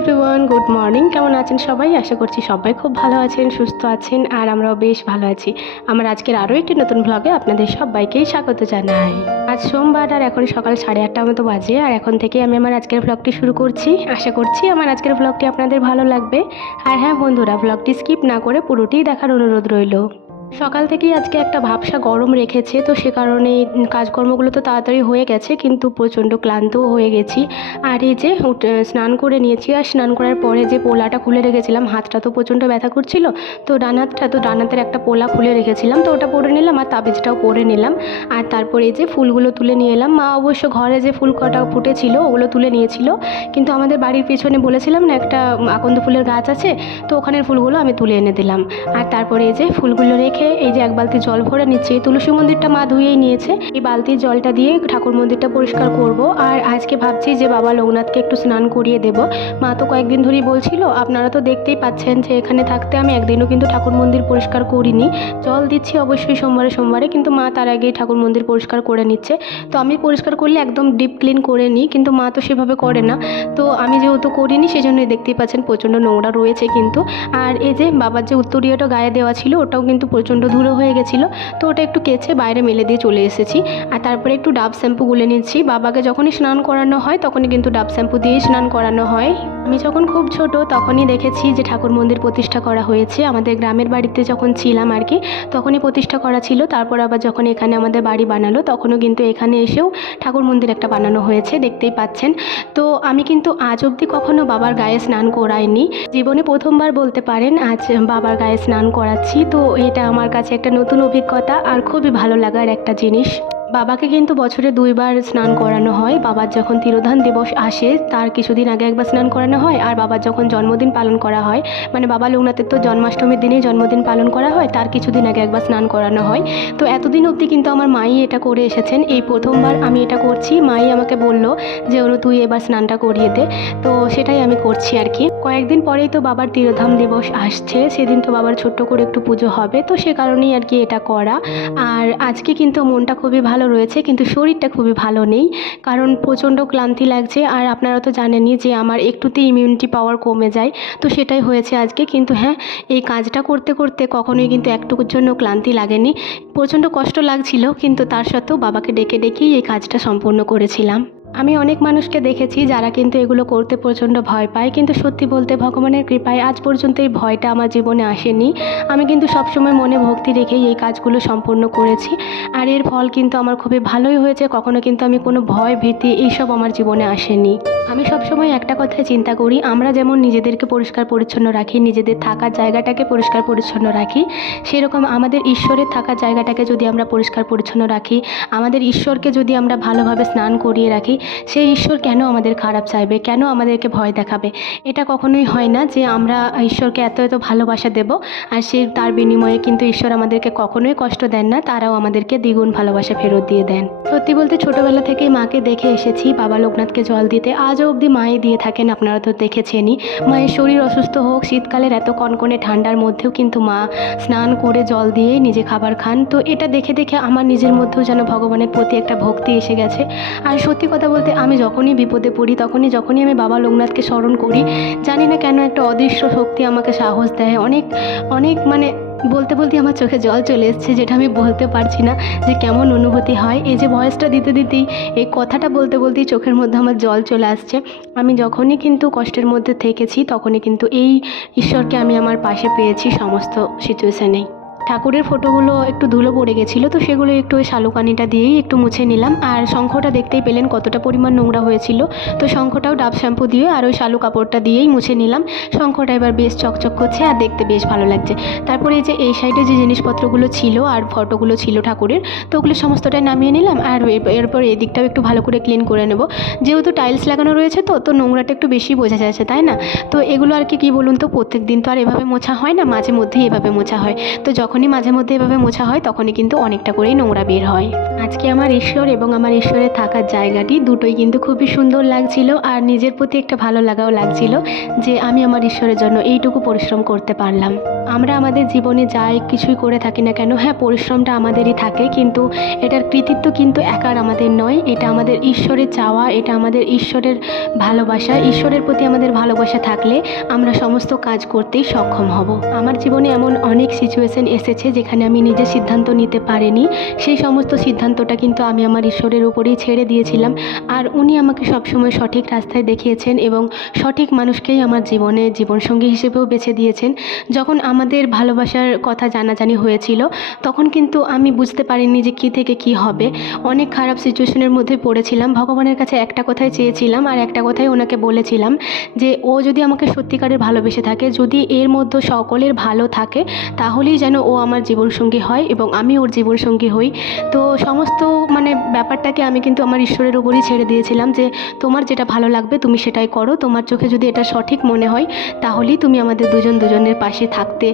Everyone, good morning. কেমন আছেন সবাই? আশা করছি সবাই খুব ভালো আছেন, সুস্থ আছেন, আর আমরাও বেশ ভালো আছি। আমার আজকের আরও একটি নতুন ব্লগে আপনাদের সবাইকেই স্বাগত জানাই। আজ সোমবার আর এখন সকাল 8:30 মতো বাজে, আর এখন থেকে আমি আমার আজকের ব্লগটি শুরু করছি। আশা করছি আমার আজকের ব্লগটি আপনাদের ভালো লাগবে। আর হ্যাঁ বন্ধুরা, ব্লগটি স্কিপ না করে পুরোটিই দেখার অনুরোধ রইল। সকাল থেকেই আজকে একটা ভাবসা গরম রেখেছে, তো সে কারণে কাজকর্মগুলো তো তাড়াতাড়ি হয়ে গেছে, কিন্তু প্রচণ্ড ক্লান্তও হয়ে গেছি। আর এই যে স্নান করে নিয়েছি, আর স্নান করার পরে যে পোলাটা খুলে রেখেছিলাম, হাতটা তো প্রচণ্ড ব্যথা করছিল, তো ডান হাতের একটা পোলা খুলে রেখেছিলাম, তো ওটা পরে নিলাম, আর তাবিজটাও পরে নিলাম। আর তারপরে এই যে ফুলগুলো তুলে নিয়ে এলাম। মা অবশ্য ঘরে যে ফুল কটা ফুটেছিল ওগুলো তুলে নিয়েছিল, কিন্তু আমাদের বাড়ির পেছনে বলেছিলাম না একটা আকন্দ ফুলের গাছ আছে, তো ওখানের ফুলগুলো আমি তুলে এনে দিলাম। আর তারপরে এই যে ফুলগুলো রেখে এই যে এক বালতি জল ভরে নিচ্ছি। তুলসী মন্দিরটা মা ধুয়েই নিয়েছে, এই বালতির জলটা দিয়ে ঠাকুর মন্দিরটা পরিষ্কার করব। আর আজকে ভাবছি যে বাবা লোকনাথকে একটু স্নান করিয়ে দেব। মা তো কয়েকদিন ধরেই বলছিল, আপনারা তো দেখতেই পাচ্ছেন যে এখানে থাকতে আমি একদিনও কিন্তু ঠাকুর মন্দির পরিষ্কার করিনি। জল দিচ্ছি অবশ্যই সোমবারে, কিন্তু মা তার আগেই ঠাকুর মন্দির পরিষ্কার করে নিচ্ছে। তো আমি পরিষ্কার করলে একদম ডিপ ক্লিন করে নিই, কিন্তু মা তো সেভাবে করে না। তো আমি যেহেতু করিনি সেই জন্যই দেখতেই পাচ্ছেন প্রচণ্ড নোংরা রয়েছে কিন্তু। আর এই যে বাবার যে উত্তরীয়টা গায়ে দেওয়া ছিল ওটাও কিন্তু প্রচণ্ড ধুলো হয়ে গেছিলো, তো ওটা একটু কেচে বাইরে মেলে দিয়ে চলে এসেছি। আর তারপরে একটু ডাব শ্যাম্পু গুলে নিচ্ছি। বাবাকে যখনই স্নান করানো হয় তখনই কিন্তু ডাব শ্যাম্পু দিয়েই স্নান করানো হয়। আমি যখন খুব ছোট তখনই দেখেছি যে ঠাকুর মন্দির প্রতিষ্ঠা করা হয়েছে। আমাদের গ্রামের বাড়িতে যখন ছিলাম আর কি, তখনই প্রতিষ্ঠা করা ছিল। তারপর আবার যখন এখানে আমাদের বাড়ি বানালো তখনও কিন্তু এখানে এসেও ঠাকুর মন্দির একটা বানানো হয়েছে, দেখতেই পাচ্ছেন। তো আমি কিন্তু আজ অবধি কখনো বাবার গায়ে স্নান করাইনি, জীবনে প্রথমবার বলতে পারেন আজ বাবার গায়ে স্নান করাচ্ছি। তো এটা আমার কাছে একটা নতুন অভিজ্ঞতা আর খুবই ভালো লাগার একটা জিনিস। বাবাকে কিন্তু বছরে 2বার স্নান করানো হয়। বাবার যখন তিরোধান দিবস আসে তার কিছুদিন আগে একবার স্নান করানো হয়, আর বাবার যখন জন্মদিন পালন করা হয়, মানে বাবা লোকনাথের তো জন্মাষ্টমীর দিনেই জন্মদিন পালন করা হয়, তার কিছুদিন আগে একবার স্নান করানো হয়। তো এতদিন অবধি কিন্তু আমার মাই এটা করে এসেছেন, এই প্রথমবার আমি এটা করছি। মাই আমাকে বলল যে ওরু তুই এবার স্নানটা করিয়ে দে, তো সেটাই আমি করছি আর কি। কয়েকদিন পরেই তো বাবার তিরোধান দিবস আসছে, সেদিন তো বাবার ছোট্ট করে একটু পুজো হবে, তো সে কারণেই আর কি এটা করা। আর আজকে কিন্তু মনটা খুবই ভালো রয়েছে, কিন্তু শরীরটা খুবই ভালো নেই, কারণ প্রচণ্ড ক্লান্তি লাগছে। আর আপনারা তো জানেনই যে আমার একটুতেই ইমিউনিটি পাওয়ার কমে যায়, তো সেটাই হয়েছে আজকে। কিন্তু হ্যাঁ, এই কাজটা করতে করতে কখনোই কিন্তু একটুকুর জন্য ক্লান্তি লাগেনি। প্রচণ্ড কষ্ট লাগছিল, কিন্তু তার সত্ত্বেও বাবাকে ডেকে ডেকেই এই কাজটা সম্পূর্ণ করেছিলাম। আমি অনেক মানুষকে দেখেছি যারা কিন্তু এগুলো করতে প্রচণ্ড ভয় পায়, কিন্তু সত্যি বলতে ভগবানের কৃপায় আজ পর্যন্ত এই ভয়টা আমার জীবনে আসেনি। আমি কিন্তু সবসময় মনে ভক্তি রেখেই এই কাজগুলো সম্পূর্ণ করেছি, আর এর ফল কিন্তু আমার খুবই ভালোই হয়েছে। কখনো কিন্তু আমি কোনো ভয় ভীতি এইসব আমার জীবনে আসেনি। আমি সবসময় একটা কথাই চিন্তা করি, আমরা যেমন নিজেদেরকে পরিষ্কার পরিচ্ছন্ন রাখি, নিজেদের থাকার জায়গাটাকে পরিষ্কার পরিচ্ছন্ন রাখি, সেরকম আমাদের ঈশ্বরের থাকার জায়গাটাকে যদি আমরা পরিষ্কার পরিচ্ছন্ন রাখি, আমাদের ঈশ্বরকে যদি আমরা ভালোভাবে স্নান করিয়ে রাখি, সেই ঈশ্বর কেন আমাদের খারাপ চাইবে, কেন আমাদেরকে ভয় দেখাবে? এটা কখনোই হয় না যে আমরা ঈশ্বরকে এত এত ভালোবাসা দেব আর তার বিনিময়ে কিন্তু ঈশ্বর আমাদেরকে কখনোই কষ্ট দেন না, তারাও আমাদেরকে দ্বিগুণ ভালোবাসা ফেরত দিয়ে দেন। সত্যি বলতে ছোটোবেলা থেকেই মাকে দেখে এসেছি বাবা লোকনাথকে জল দিতে, আজও অবধি মাই দিয়ে থাকেন, আপনারা তো দেখেছেনই। মায়ের শরীর অসুস্থ হোক, শীতকালের এত কনকনে ঠান্ডার মধ্যেও কিন্তু মা স্নান করে জল দিয়েই নিজে খাবার খান। তো এটা দেখে দেখে আমার নিজের মধ্যেও যেন ভগবানের প্রতি একটা ভক্তি এসে গেছে। আর সত্যি কথা বলতে আমি যখনই বিপদে পড়ি, যখনই আমি বাবা লোকনাথকে স্মরণ করি, জানি না কেন একটা অদৃশ্য শক্তি আমাকে সাহস দেয়। অনেক অনেক মানে বলতে বলতে আমার চোখে জল চলে এসছে, যেটা আমি বলতে পারছি না যে কেমন অনুভূতি হয়। এই যে ভয়েসটা দিতে দিতেই, এই কথাটা বলতে বলতেই চোখের মধ্যে আমার জল চলে আসছে। আমি যখনই কিন্তু কষ্টের মধ্যে থেকেছি তখনই কিন্তু এই ঈশ্বরকে আমি আমার পাশে পেয়েছি সমস্ত সিচুয়েশানেই। ঠাকুরের ফটোগুলো একটু ধুলো পড়ে গেছিলো, তো সেগুলো একটু ওই শালুকানিটা দিয়েই একটু মুছে নিলাম। আর শঙ্খটা দেখতেই পেলেন কতটা পরিমাণ নোংরা হয়েছিল, তো শঙ্খটাও ডাব শ্যাম্পু দিয়ে আর ওই শালু কাপড়টা দিয়েই মুছে নিলাম। শঙ্খটা এবার বেশ চকচক করছে আর দেখতে বেশ ভালো লাগছে। তারপরে এই যে এই সাইডে যে জিনিসপত্রগুলো ছিল আর ফটোগুলো ছিল ঠাকুরের, তো ওগুলো সমস্তটাই নামিয়ে নিলাম। আর এরপর এদিকটাও একটু ভালো করে ক্লিন করে নেব, যেহেতু টাইলস লাগানো রয়েছে, তো নোংরাটা একটু বেশি বোঝা যাচ্ছে, তাই না? তো এগুলো আর কি বলুন তো, প্রত্যেক দিন তো আর এভাবে মোছা হয় না, মাঝে মধ্যেই এভাবে মোছা হয়। তো যখনই মাঝে মধ্যে এভাবে মোছা হয় তখনই কিন্তু অনেকটা করেই নোংরা বের হয়। আজকে আমার ঈশ্বর এবং আমার ঈশ্বরের থাকার জায়গাটি দুটোই কিন্তু খুবই সুন্দর লাগছিল, আর নিজের প্রতি একটা ভালো লাগাও লাগছিল যে আমি আমার ঈশ্বরের জন্য এইটুকু পরিশ্রম করতে পারলাম। আমরা আমাদের জীবনে যাই কিছুই করে থাকি না কেন, হ্যাঁ পরিশ্রমটা আমাদেরই থাকে, কিন্তু এটার কৃতিত্ব কিন্তু একার আমাদের নয়, এটা আমাদের ঈশ্বরের চাওয়া, এটা আমাদের ঈশ্বরের ভালোবাসা। ঈশ্বরের প্রতি আমাদের ভালোবাসা থাকলে আমরা সমস্ত কাজ করতেই সক্ষম হব। আমার জীবনে এমন অনেক সিচুয়েশন এসেছে যেখানে আমি নিজে সিদ্ধান্ত নিতে পারিনি, সেই সমস্ত সিদ্ধান্তটা কিন্তু আমি আমার ঈশ্বরের উপরেই ছেড়ে দিয়েছিলাম, আর উনি আমাকে সবসময় সঠিক রাস্তায় দেখিয়েছেন এবং সঠিক মানুষকেই আমার জীবনে জীবনসঙ্গী হিসেবেও বেছে দিয়েছেন। যখন আমাদের ভালোবাসার কথা জানাজানি হয়েছিল তখন কিন্তু আমি বুঝতে পারিনি যে কী থেকে কী হবে। অনেক খারাপ সিচুয়েশনের মধ্যে পড়েছিলাম। ভগবানের কাছে একটা কথাই চেয়েছিলাম আর একটা কথাই ওনাকে বলেছিলাম যে ও যদি আমাকে সত্যিকারের ভালোবেসে থাকে, যদি এর মধ্যে সকলের ভালো থাকে, তাহলেই যেন ও আমার জীবনসঙ্গী হয় এবং আমি ওর জীবনসঙ্গী হই। তো সমস্ত ব্যাপারটাকে আমি কিন্তু আমার ঈশ্বরের উপরই ছেড়ে দিয়েছিলাম যে তোমার যেটা ভালো লাগবে তুমি সেটাই করো, তোমার চোখে যদি এটা সঠিক মনে হয় তাহলেই তুমি আমাদের দুজনের পাশে থাকতে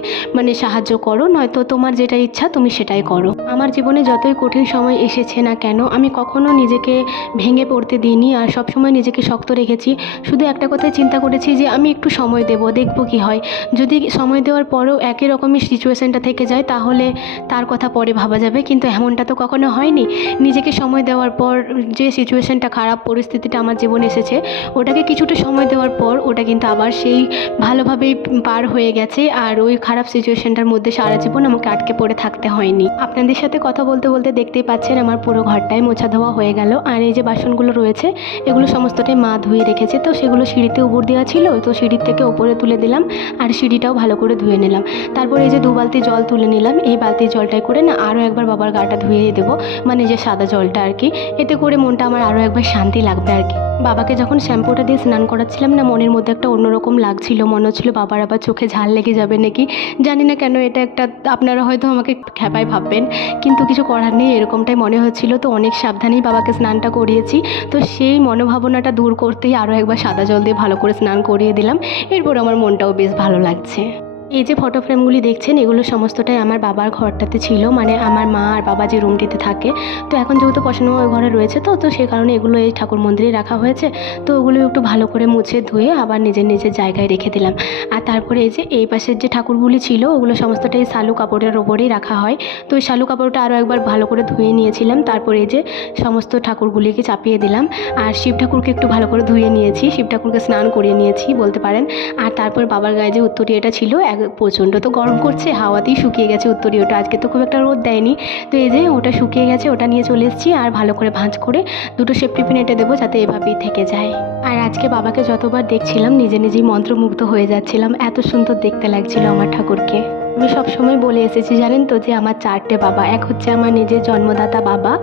সাহায্য করো, নয়তো তোমার যেটা ইচ্ছা তুমি সেটাই করো। আমার জীবনে যতই কঠিন সময় এসেছে না কেন আমি কখনো নিজেকে ভেঙে পড়তে দিইনি, আর সবসময় নিজেকে শক্ত রেখেছি। শুধু একটা কথাই চিন্তা করেছি যে আমি একটু সময় দেখব কি হয়। যদি সময় দেওয়ার পরেও একই রকমই সিচুয়েশানটা থেকে যায় তাহলে তার কথা পরে ভাবা যাবে, কিন্তু এমনটা তো কখনো হয়নি। নিজেকে সময় দেওয়ার পর যে সিচুয়েশানটা খারাপ পরিস্থিতিটা আমার জীবনে এসেছে ওটাকে কিছুটা সময় দেওয়ার পর ওটা কিন্তু আবার সেই ভালোভাবেই পার হয়ে গেছে, আর ওই খারাপ সিচুয়েশানটার মধ্যে সারা জীবন আমাকে আটকে পড়ে থাকতে হয়নি। আপনাদের সাথে কথা বলতে বলতে দেখতেই পাচ্ছেন আমার পুরো ঘরটাই মোছা ধোয়া হয়ে গেল, আর এই যে বাসনগুলো রয়েছে এগুলো সমস্তটাই মা ধুয়ে রেখেছে, তো সেগুলো সিঁড়িতে উপর দেওয়া ছিল, তো সিঁড়ির থেকে ওপরে তুলে দিলাম আর সিঁড়িটাও ভালো করে ধুয়ে নিলাম। তারপর এই যে 2 বালতি জল তুলে নিলাম, এই বালতির জলটাই করে না আরও একবার বাবার গাটা ধুয়ে দেবো, যে সাদা জলটা আর কি, এতে করে মনটা আমার আরও একবার শান্তি লাগবে আর কি। বাবাকে যখন শ্যাম্পুটা দিয়ে স্নান করাচ্ছিলাম না, মনের মধ্যে একটা অন্যরকম লাগছিল, মনে হচ্ছিলো বাবার আবার চোখে ঝাল লেগে যাবে নাকি, জানি না কেন এটা একটা, আপনারা হয়তো আমাকে খ্যাপায় ভাববেন, কিন্তু কিছু করার নেই, এরকমটাই মনে হচ্ছিল। তো অনেক সাবধানেই বাবাকে স্নানটা করিয়েছি, তো সেই মনোভাবনাটা দূর করতেই আরও একবার সাদা জল দিয়ে ভালো করে স্নান করিয়ে দিলাম। এরপর আমার মনটাও বেশ ভালো লাগছে। এই যে ফটো ফ্রেমগুলি দেখছেন এগুলো সমস্তটাই আমার বাবার ঘরটাতে ছিল, আমার মা আর বাবা যে রুমটিতে থাকে। তো এখন যেহেতু পছন্দ ওই ঘরে রয়েছে তো সেই কারণে এগুলো এই ঠাকুর মন্দিরে রাখা হয়েছে। তো ওগুলো একটু ভালো করে মুছে ধুয়ে আবার নিজের জায়গায় রেখে দিলাম। আর তারপরে এই যে এই পাশের যে ঠাকুরগুলি ছিল ওগুলো সমস্তটাই শালু কাপড়ের ওপরেই রাখা হয়। তো ওই শালু কাপড়টা আরও একবার ভালো করে ধুয়ে নিয়েছিলাম। তারপরে এই যে সমস্ত ঠাকুরগুলিকে চাপিয়ে দিলাম, আর শিব ঠাকুরকে একটু ভালো করে ধুয়ে নিয়েছি, শিব ঠাকুরকে স্নান করিয়ে নিয়েছি বলতে পারেন। আর তারপর বাবার গায়ে যে উত্তরীয়টা ছিল প্রচণ্ড তো গরম করছে, হাওয়াতেই শুকিয়ে গেছে উত্তরীয়টা, আজকে তো খুব একটা রোদ দেয়নি। তো এই যে ওটা শুকিয়ে গেছে, ওটা নিয়ে চলে এসেছি, আর ভালো করে ভাঁজ করে 2টো সেফটি পিন এঁটে দেবো যাতে এভাবেই থেকে যায়। আর আজকে বাবাকে যতবার দেখছিলাম নিজেই মন্ত্রমুগ্ধ হয়ে যাচ্ছিলাম, এত সুন্দর দেখতে লাগছিল আমার ঠাকুরকে। আমি সবসময় বলে এসেছি জানেন তো যে আমার 4টে বাবা, এক হচ্ছে আমার নিজের জন্মদাতা বাবা,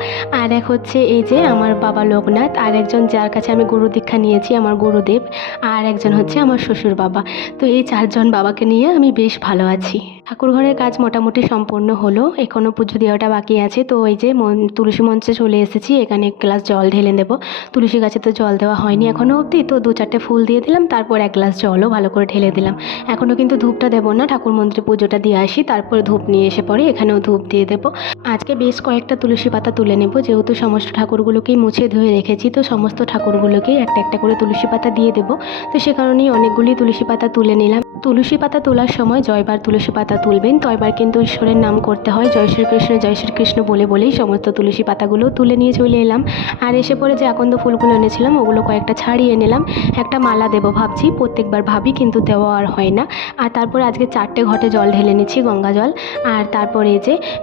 আর এক হচ্ছে এই যে আমার বাবা লোকনাথ, আর একজন যার কাছে আমি গুরু দীক্ষা নিয়েছি আমার গুরুদেব, আর একজন হচ্ছে আমার শ্বশুর বাবা। তো এই 4জন বাবাকে নিয়ে আমি বেশ ভালো আছি। ঠাকুর ঘরের কাজ মোটামুটি সম্পন্ন হলো, এখনও পুজো দেওয়াটা বাকি আছে। তো ওই যে তুলসী মঞ্চে চলে এসেছি, এখানে 1 গ্লাস জল ঢেলে দেবো। তুলসী গাছে তো জল দেওয়া হয়নি এখনও অবধি, তো 2-4টে ফুল দিয়ে দিলাম, তারপর 1 গ্লাস জলও ভালো করে ঢেলে দিলাম। এখনও কিন্তু ধূপটা দেবো না, ঠাকুর মন্দিরে পুজোটা দিয়ে আসি, তারপরে ধূপ নিয়ে এসে পরে এখানেও ধূপ দিয়ে দেবো। আজকে বেশ কয়েকটা তুলসী পাতা তুলে নেব, যেহেতু সমস্ত ঠাকুরগুলোকেই মুছে ধুয়ে রেখেছি, তো সমস্ত ঠাকুরগুলোকেই একটা করে তুলসী পাতা দিয়ে দেবো। তো সে কারণেই অনেকগুলি তুলসী পাতা তুলে নিলাম। তুলসী পাতা তোলার সময় জয়বার তুলসী পাতা তুলবেন, তয়বার কিন্তু ঈশ্বরের নাম করতে হয়, জয় শ্রীকৃষ্ণ বলেই সমস্ত তুলসী পাতাগুলো তুলে নিয়ে চলে এলাম। আর এসে পরে যে আকন্দ ফুলগুলো এনেছিলাম ওগুলো কয়েকটা ছাড়িয়ে নিলাম, একটা মালা দেবো ভাবছি, প্রত্যেকবার ভাবি কিন্তু দেওয়া আর হয় না। আর তারপরে আজকে 4টে ঘটে জল ঢেলে নিচ্ছি, গঙ্গা জল। আর তারপরে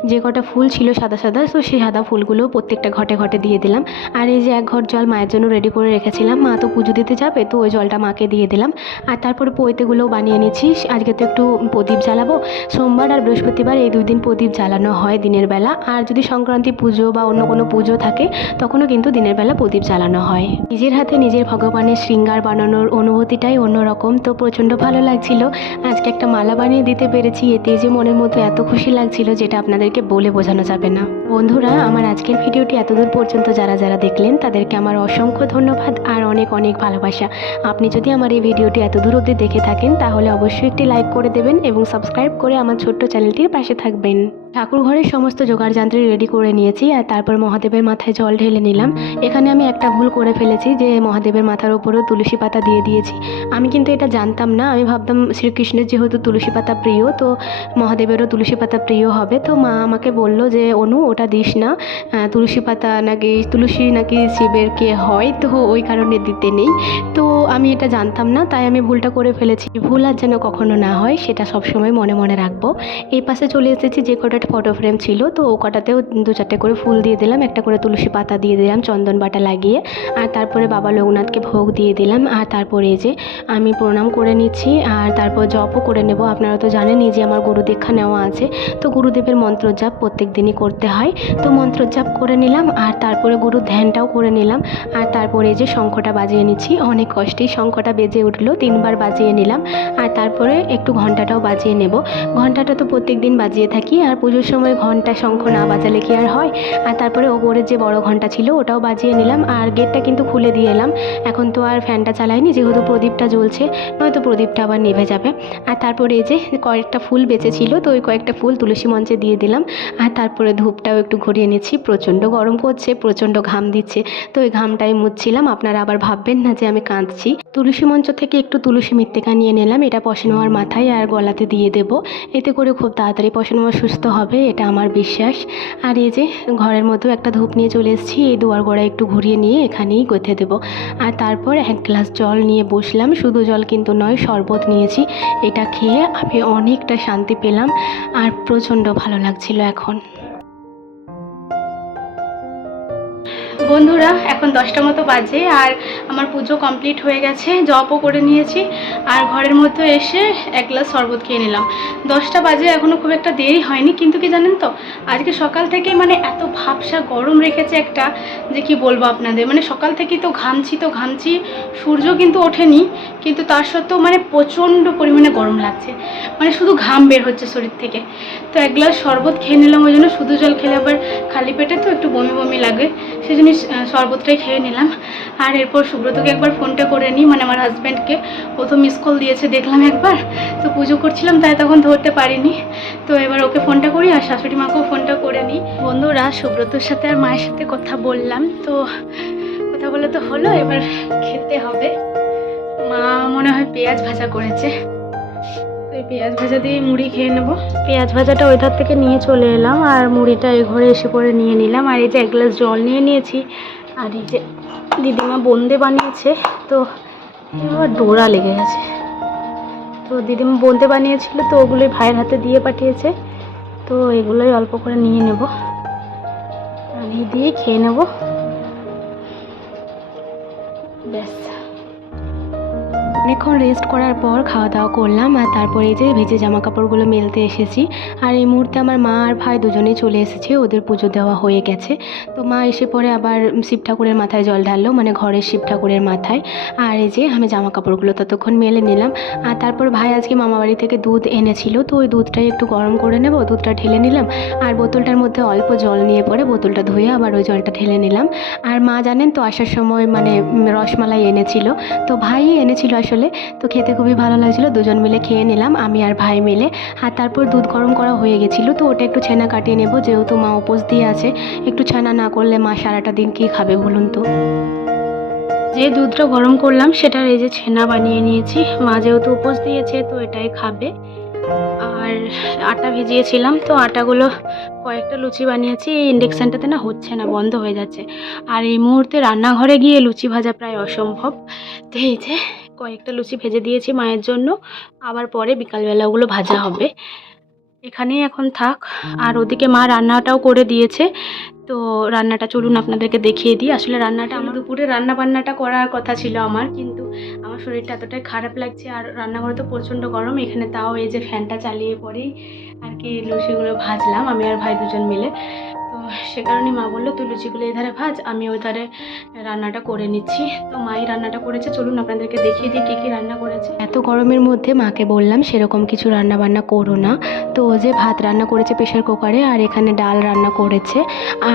যে কটা ফুল ছিল সাদা তো সেই সাদা ফুলগুলো প্রত্যেকটা ঘটে দিয়ে দিলাম। আর এই যে 1 ঘট জল মায়ের জন্য রেডি করে রেখেছিলাম, মা তো পুজো দিতে যাবে, তো ওই জলটা মাকে দিয়ে দিলাম। আর তারপরে পৈতেগুলোও বানিয়ে নিচ্ছি, আজকে তো একটু প্রদীপ জ্বালাবো, সোমবার আর বৃহস্পতিবার এই 2 দিন প্রদীপ জ্বালানো হয় দিনের বেলা, আর যদি সংক্রান্তি পুজো বা অন্য কোনো পুজো থাকে তখনও কিন্তু দিনের বেলা প্রদীপ জ্বালানো হয়। নিজের হাতে নিজের ভগবানের শৃঙ্গার বানানোর অনুভূতিটাই অন্যরকম, তো প্রচণ্ড ভালো লাগছিল। আজকে একটা মালা বানিয়ে দিতে পেরেছি, এতে যে মনের মধ্যে এত খুশি লাগছিল যেটা আপনাদেরকে বলে বোঝানো যাবে না। বন্ধুরা, আমার আজকের ভিডিওটি এতদূর পর্যন্ত যারা দেখলেন তাদেরকে আমার অসংখ্য ধন্যবাদ আর অনেক ভালোবাসা। আপনি যদি আমার এই ভিডিওটি এতদূর অবধি দেখে থাকেন তাহলে অবশ্যই একটি লাইক করে দেবেন এবং সাবস্ক্রাইব করে আমার ছোট্ট চ্যানেলটির পাশে থাকবেন। ঠাকুর ঘরের সমস্ত জোগাড় যন্ত্র রেডি করে নিয়েছি আর তারপর মহাদেবের মাথায় জল ঢেলে নিলাম। এখানে আমি একটা ভুল করে ফেলেছি যে মহাদেবের মাথার উপরেও তুলসী পাতা দিয়ে দিয়েছি। আমি কিন্তু এটা জানতাম না, আমি ভাবতাম শ্রীকৃষ্ণের যেহেতু তুলসী পাতা প্রিয় তো মহাদেবেরও তুলসী পাতা প্রিয় হবে। তো মা আমাকে বললো যে অনু ওটা দিস না, তুলসী পাতা তুলসী নাকি শিবের কে হয়, তো ওই কারণে দিতে নেই। তো আমি এটা জানতাম না, তাই আমি ভুলটা করে ফেলেছি। ভুল আর যেন কখনো না হয় সেটা সবসময় মনে মনে রাখবো। এই পাশে চলে এসেছি যে কটা ফটো ফ্রেম ছিল, তো ও কটাতেও 2-4টে করে ফুল দিয়ে দিলাম, একটা করে তুলসী পাতা দিয়ে দিলাম চন্দন বাটা লাগিয়ে, আর তারপরে বাবা লোকনাথকে ভোগ দিয়ে দিলাম। আর তারপরে এই যে আমি প্রণাম করে নিচ্ছি আর তারপর জপও করে নেব। আপনারা তো জানেনই যে আমার গুরু দীক্ষা নেওয়া আছে, তো গুরুদেবের মন্ত্রজাপ প্রত্যেক দিনই করতে হয়, তো মন্ত্রজাপ করে নিলাম আর তারপরে গুরুর ধ্যানটাও করে নিলাম। আর তারপরে এই যে শঙ্খটা বাজিয়ে নিচ্ছি, অনেক কষ্টেই শঙ্খটা বেজে উঠলো, 3বার বাজিয়ে নিলাম। আর তারপরে একটু ঘন্টাটাও বাজিয়ে নেব। ঘন্টাটা তো প্রত্যেক দিন বাজিয়ে থাকি, আর পুজোর সময় ঘন্টা শঙ্খ না বাজালে কি আর হয়। আর তারপরে ওপরের যে বড় ঘন্টা ছিল ওটাও বাজিয়ে নিলাম, আর গেটটা কিন্তু খুলে দিয়ে এলাম। এখন তো আর ফ্যানটা চালাইনি যেহেতু প্রদীপটা জ্বলছে, নয়তো প্রদীপটা আবার নিভে যাবে। আর তারপরে এই যে কয়েকটা ফুল বেঁচেছিল, তো ওই কয়েকটা ফুল তুলসী মঞ্চে দিয়ে দিলাম। আর তারপরে ধূপটাও একটু ঘুরিয়ে নিচ্ছি, প্রচণ্ড গরম করছে, প্রচণ্ড ঘাম দিচ্ছে, তো ওই ঘামটাই মুছছিলাম। আপনারা আবার ভাববেন না যে আমি কাঁদছি। তুলসী মঞ্চ থেকে একটু তুলসী মৃত্তিকা নিয়ে নিলাম, এটা পশনোয়ার মাথায় আর গলাতে দিয়ে দেবো, এতে করে খুব তাড়াতাড়ি পশনোয়া সুস্থ হবে, এটা আমার বিশ্বাস। আর এই যে ঘরের মধ্যেও একটা ধূপ নিয়ে চলে এসেছি, এই দুয়ার গোড়া একটু ঘুরিয়ে নিয়ে এখানেই গেঁথে দেবো। আর তারপর 1 গ্লাস জল নিয়ে বসলাম, শুধু জল কিন্তু নয়, শরবত নিয়েছি। এটা খেয়ে আমি অনেকটা শান্তি পেলাম আর প্রচণ্ড ভালো লাগছিল এখন। বন্ধুরা এখন 10টা মতো বাজে আর আমার পুজো কমপ্লিট হয়ে গেছে, জপও করে নিয়েছি আর ঘরের মধ্যে এসে 1 গ্লাস শরবত খেয়ে নিলাম। 10টা বাজে, এখনও খুব একটা দেরি হয়নি, কিন্তু কি জানেন তো আজকে সকাল থেকে মানে এত ভাবসা গরম রেখেছে একটা, যে কি বলবো আপনাদের, মানে সকাল থেকেই তো ঘামছি, সূর্য কিন্তু ওঠেনি, কিন্তু তার সত্ত্বেও মানে প্রচণ্ড পরিমাণে গরম লাগছে, মানে শুধু ঘাম বের হচ্ছে শরীর থেকে। তো 1 গ্লাস শরবত খেয়ে নিলাম, ওই জন্য শুধু জল খেলে আবার খালি পেটে তো একটু বমি বমি লাগে, সেই জন্য শরবতটাই খেয়ে নিলাম। আর এরপর সুব্রতকে একবার ফোনটা করে নিই, মানে আমার হাজব্যান্ডকে, ও তো মিস কল দিয়েছে দেখলাম একবার, তো পুজো করছিলাম তাই তখন ধরতে পারিনি, তো এবার ওকে ফোনটা করি আর শাশুড়ি মাকেও ফোনটা করে নিই। বন্ধুরা সুব্রতর সাথে আর মায়ের সাথে কথা বললাম, তো কথা বলে তো হলো, এবার খেতে হবে। মা মনে হয় পেঁয়াজ ভাজা করেছে, তো এই পেঁয়াজ ভাজা দিয়ে মুড়ি খেয়ে নেবো। পেঁয়াজ ভাজাটা ওই ধার থেকে নিয়ে চলে এলাম আর মুড়িটা এই ঘরে এসে পরে নিয়ে নিলাম। আর এই যে 1 গ্লাস জল নিয়ে নিয়েছি, আর এই যে দিদিমা বোঁদে বানিয়েছে, তো এবার ডোরা লেগে গেছে, তো দিদিমা বোঁদে বানিয়েছিল, তো ওগুলোই ভাইয়ের হাতে দিয়ে পাঠিয়েছে, তো এগুলোই অল্প করে নিয়ে নেব, আমি দিয়ে খেয়ে নেব, ব্যাস। অনেকক্ষণ রেস্ট করার পর খাওয়া দাওয়া করলাম আর তারপরে এই যে ভিজে জামা কাপড়গুলো মেলতে এসেছি। আর এই মুহূর্তে আমার মা আর ভাই দুজনেই চলে এসেছে, ওদের পুজো দেওয়া হয়ে গেছে। তো মা এসে পরে আবার শিব ঠাকুরের মাথায় জল ঢাললো, মানে ঘরের শিব ঠাকুরের মাথায়। আর এই যে আমি জামা কাপড়গুলো ততক্ষণ মেলে নিলাম। আর তারপর ভাই আজকে মামাবাড়ি থেকে দুধ এনেছিল, তো ওই দুধটাই একটু গরম করে নেব, দুধটা ঢেলে নিলাম। আর বোতলটার মধ্যে অল্প জল নিয়ে পরে বোতলটা ধুয়ে আবার ওই জলটা ঢেলে নিলাম। আর মা জানেন তো আসার সময় মানে রসমালাই এনেছিল, তো ভাই এনেছিল আসলে, তো খেতে খুবই ভালো লাগছিলো, দুজন মিলে খেয়ে নিলাম আমি আর ভাই মিলে। আর তারপর দুধ গরম করা হয়ে গেছিলো, তো ওটা একটু ছানা কাটিয়ে নেব, যেহেতু মা উপোস দিয়ে আছে, একটু ছানা না করলে মা সারাটা দিন কী খাবে বলুন তো। যে দুধটা গরম করলাম সেটার এই যে ছানা বানিয়ে নিয়েছি, মা যেহেতু উপোস দিয়েছে তো এটাই খাবে। আর আটা ভিজিয়েছিলাম, তো আটাগুলো কয়েকটা লুচি বানিয়েছি, এই ইন্ডাকশানটাতে না হচ্ছে না, বন্ধ হয়ে যাচ্ছে। আর এই মুহূর্তে রান্নাঘরে গিয়ে লুচি ভাজা প্রায় অসম্ভব, তো এই যে কয়েকটা লুচি ভেজে দিয়েছি মায়ের জন্য, আবার পরে বিকালবেলা ওগুলো ভাজা হবে। এখানেই এখন থাক। আর ওদিকে মা রান্নাটাও করে দিয়েছে, তো রান্নাটা চলুন আপনাদেরকে দেখিয়ে দিই। আসলে রান্নাটা আমার দুপুরে রান্নাবান্নাটা করার কথা ছিল আমার, কিন্তু আমার শরীরটা এতটাই খারাপ লাগছে আর রান্নাঘরে তো প্রচণ্ড গরম, এখানে তাও এই যে ফ্যানটা চালিয়ে পরেই আর কি লুচিগুলো ভাজলাম আমি আর ভাই দুজন মিলে। তো সে কারণে মা বললো তুই লুচিগুলো এই ধারে ভাজ, আমি ওই ধারে রান্নাটা করে নিচ্ছি। তো মাই রান্নাটা করেছে, চলুন আপনাদেরকে দেখিয়ে দিই কী কী রান্না করেছে। এত গরমের মধ্যে মাকে বললাম সেরকম কিছু রান্না বান্না করো না, তো ও যে ভাত রান্না করেছে প্রেশার কুকারে, আর এখানে ডাল রান্না করেছে।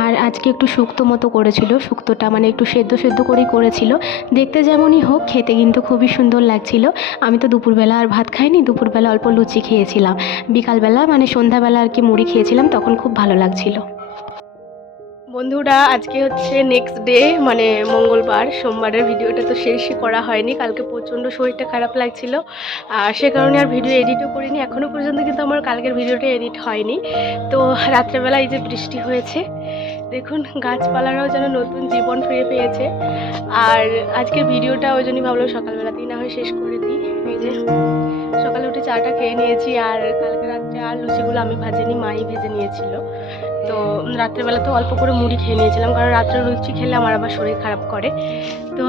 আর আজকে একটু শুক্তো মতো করেছিল, শুক্তোটা মানে একটু সেদ্ধ সেদ্ধ করেই করেছিল। দেখতে যেমনই হোক খেতে কিন্তু খুবই সুন্দর লাগছিল। আমি তো দুপুরবেলা আর ভাত খাইনি, দুপুরবেলা অল্প লুচি খেয়েছিলাম, বিকালবেলা মানে সন্ধ্যাবেলা আর কি মুড়ি খেয়েছিলাম, তখন খুব ভালো লাগছিল। বন্ধুরা আজকে হচ্ছে নেক্সট ডে, মানে মঙ্গলবার। সোমবারের ভিডিওটা তো শেষই করা হয়নি, কালকে প্রচণ্ড শরীরটা খারাপ লাগছিল, আর সে কারণে আর ভিডিও এডিটও করিনি। এখনও পর্যন্ত কিন্তু আমার কালকের ভিডিওটা এডিট হয়নি। তো রাত্রেবেলা এই যে বৃষ্টি হয়েছে, দেখুন গাছপালারাও যেন নতুন জীবন ফিরে পেয়েছে। আর আজকের ভিডিওটা ওই জন্যই ভাবলাম সকালবেলাতেই না হয় শেষ করে দিই। এই যে সকালে উঠে চাটা খেয়ে নিয়েছি, আর কালকে রাত্রে আর লুচিগুলো আমি ভাজিনি, মাই ভেজে নিয়েছিল। তো রাত্রেবেলা তো অল্প করে মুড়ি খেয়ে নিয়েছিলাম, কারণ রাত্রে লুচি খেলে আমার আবার শরীর খারাপ করে। তো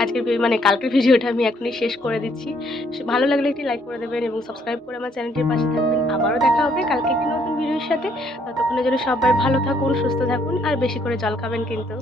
আজকের মানে কালকের ভিডিওটা আমি এখনই শেষ করে দিচ্ছি। ভালো লাগলে একটি লাইক করে দেবেন এবং সাবস্ক্রাইব করে আমার চ্যানেলটির পাশে থাকবেন। আবারও দেখা হবে কালকে একটি নতুন ভিডিওর সাথে। ততক্ষণের জন্য সবাই ভালো থাকুন, সুস্থ থাকুন, আর বেশি করে জল খাবেন কিন্তু।